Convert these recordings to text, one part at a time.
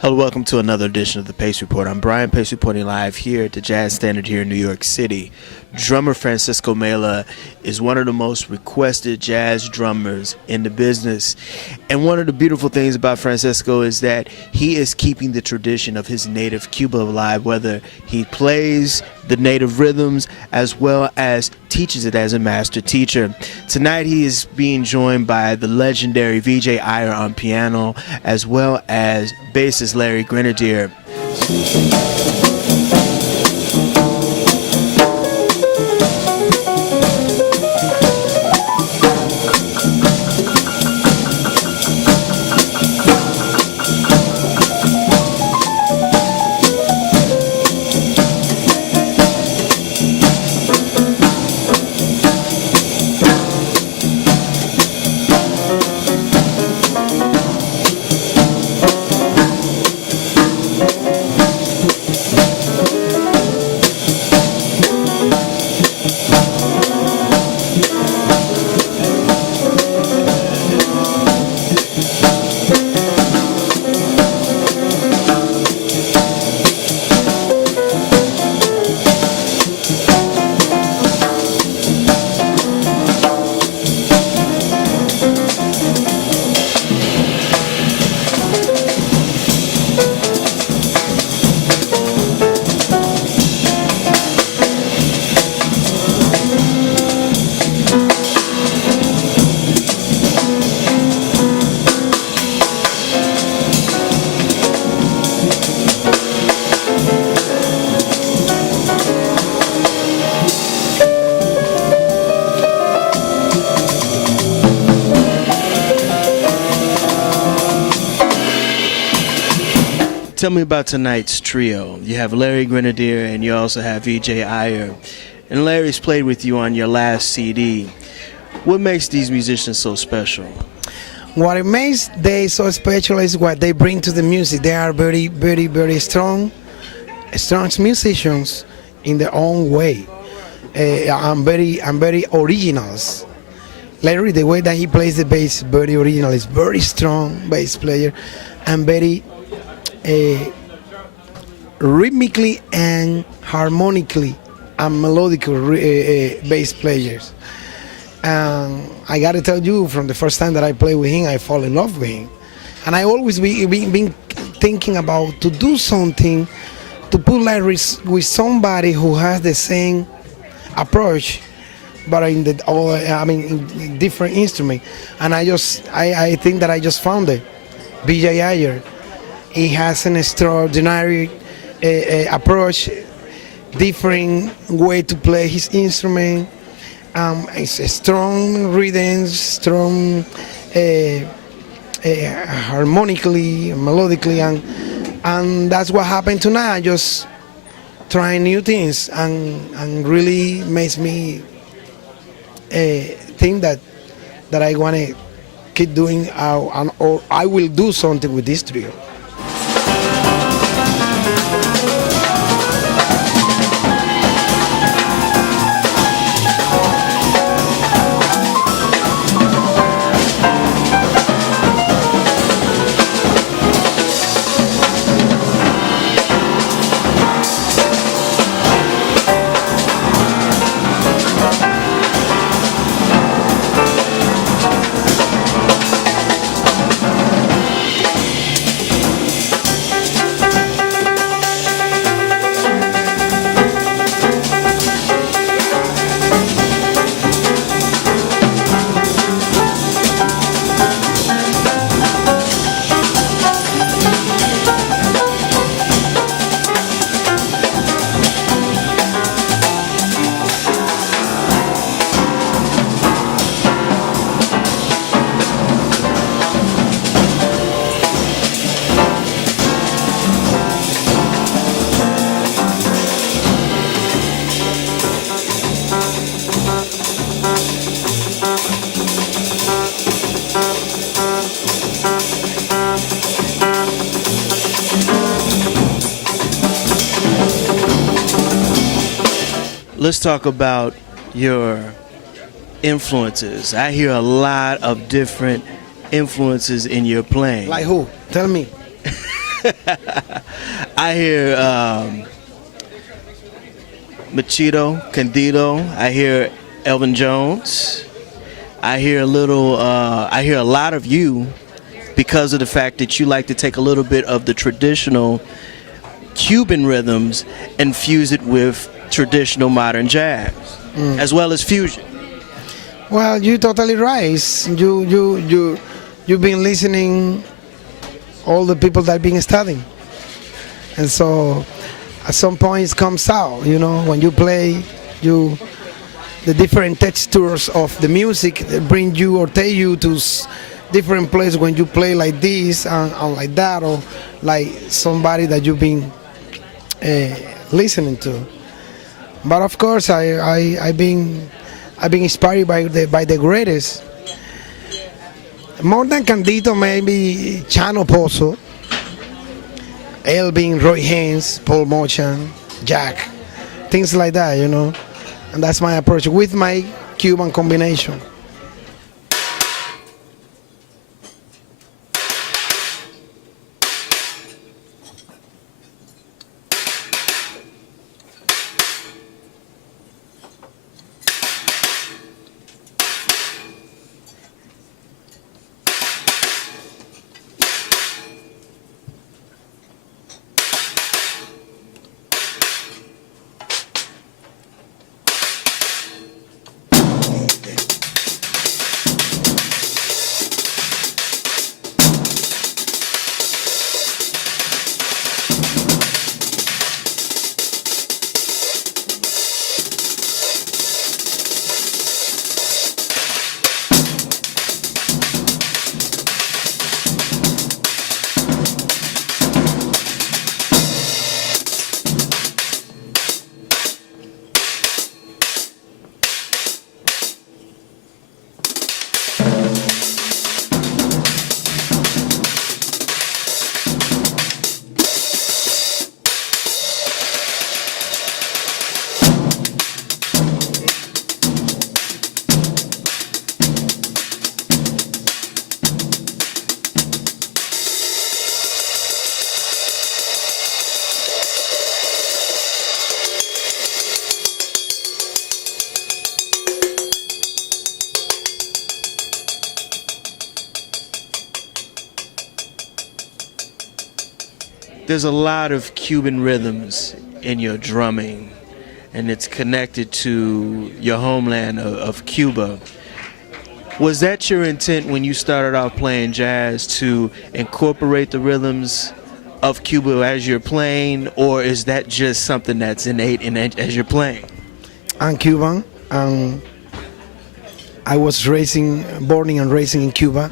Hello, welcome to another edition of the Pace Report. I'm Brian, Pace reporting live here at the Jazz Standard here in New York City. Drummer Francisco Mela is one of the most requested jazz drummers in the business. And one of the beautiful things about Francisco is that he is keeping the tradition of his native Cuba alive, whether he plays the native rhythms as well as teaches it as a master teacher. Tonight he is being joined by the legendary VJ Iyer on piano as well as bassist Larry Grenadier. Tell me about tonight's trio. You have Larry Grenadier and you also have VJ Iyer. And Larry's played with you on your last CD. What makes these musicians so special? What makes them so special is what they bring to the music. They are very, very, very strong musicians in their own way. I'm very originals. Larry, the way that he plays the bass, very original. He's very strong bass player and very rhythmically and harmonically and melodically bass players. I gotta tell you, from the first time that I played with him, I fall in love with him. And I always been thinking about to do something to put Larry with somebody who has the same approach, but in in different instrument. And I think that I just found it. VJ Iyer. He has an extraordinary approach, different way to play his instrument. It's a strong rhythms, strong harmonically, melodically, and that's what happened tonight. I just trying new things and really makes me think that I want to keep doing or I will do something with this trio. let's talk about your influences. I hear a lot of different influences in your playing. Like who? Tell me. I hear Machito, Candido. I hear Elvin Jones. I hear I hear a lot of you because of the fact that you like to take a little bit of the traditional Cuban rhythms and fuse it with traditional modern jazz, as well as fusion. Well, you're totally right. You've been listening all the people that been studying, and so at some point it comes out. You know, when you play, the different textures of the music bring you or take you to different places when you play like this and like that, or like somebody that you've been listening to. But of course, I've been inspired by the greatest. More than Candido, maybe Chano Pozo, Elvin, Roy Haynes, Paul Mochan, Jack, things like that, you know. And that's my approach with my Cuban combination. There's a lot of Cuban rhythms in your drumming, and it's connected to your homeland of Cuba. Was that your intent when you started out playing jazz, to incorporate the rhythms of Cuba as you're playing, or is that just something that's innate in as you're playing? I'm Cuban, and I was born and raised in Cuba,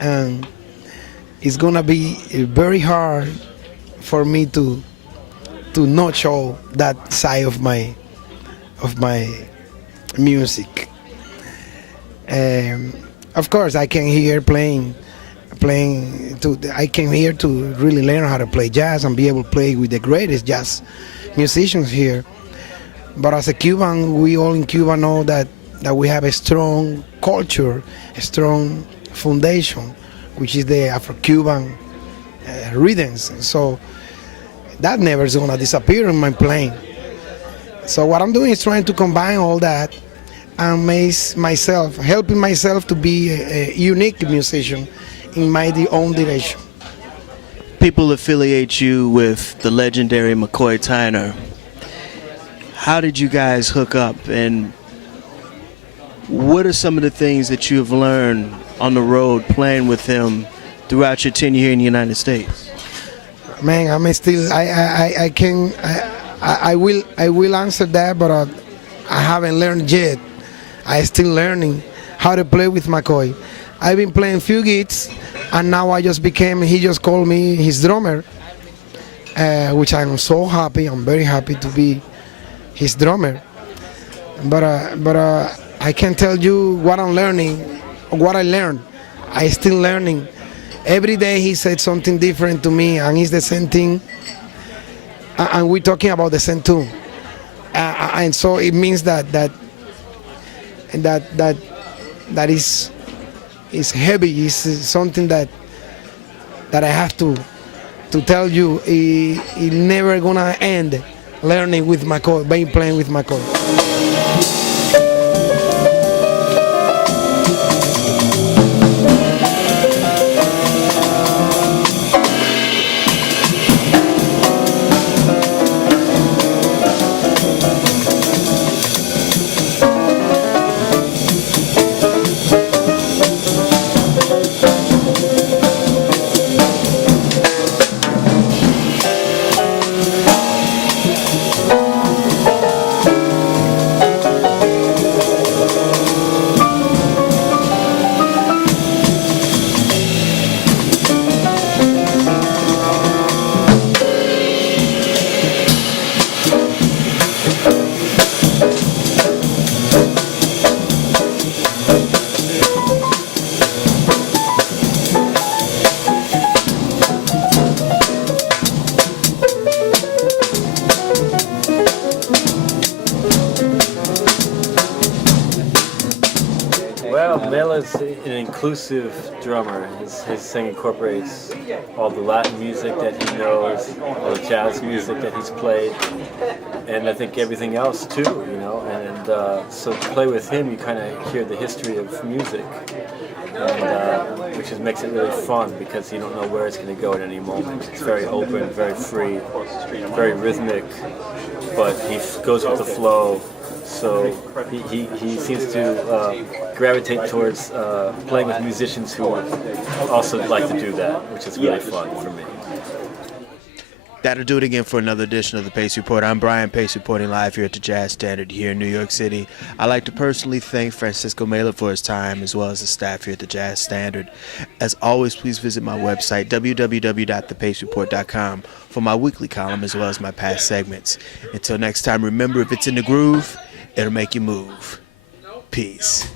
and it's gonna be very hard for me to not show that side of my music. Of course, I came here I came here to really learn how to play jazz and be able to play with the greatest jazz musicians here. But as a Cuban, we all in Cuba know that we have a strong culture, a strong foundation, which is the Afro-Cuban rhythms. So that never is gonna disappear in my playing. So what I'm doing is trying to combine all that and helping myself to be a unique musician in my own direction. People affiliate you with the legendary McCoy Tyner. How did you guys hook up, and what are some of the things that you have learned on the road playing with him throughout your tenure here in the United States? Man, I will answer that, but I haven't learned yet. I'm still learning how to play with McCoy. I've been playing few gigs, and now he just called me his drummer, which I'm so happy. I'm very happy to be his drummer. But I can tell you what I'm learning, what I learned. I'm still learning. Every day he said something different to me, and it's the same thing, and we're talking about the same tune. And so it means that is heavy. It's something that I have to to tell you, it never gonna end learning with my chord, playing with my chord. Well, Mela's an inclusive drummer. His thing incorporates all the Latin music that he knows, all the jazz music that he's played, and I think everything else too, you know. And so to play with him, you kind of hear the history of music, and, which makes it really fun because you don't know where it's going to go at any moment. It's very open, very free, very rhythmic, but he goes with the flow. So he seems to gravitate towards playing with musicians who also like to do that, which is really fun for me. That'll do it again for another edition of the Pace Report. I'm Brian Pace, reporting live here at the Jazz Standard here in New York City. I'd like to personally thank Francisco Mela for his time, as well as the staff here at the Jazz Standard. As always, please visit my website, www.thepacereport.com, for my weekly column, as well as my past segments. Until next time, remember, if it's in the groove, it'll make you move. Peace.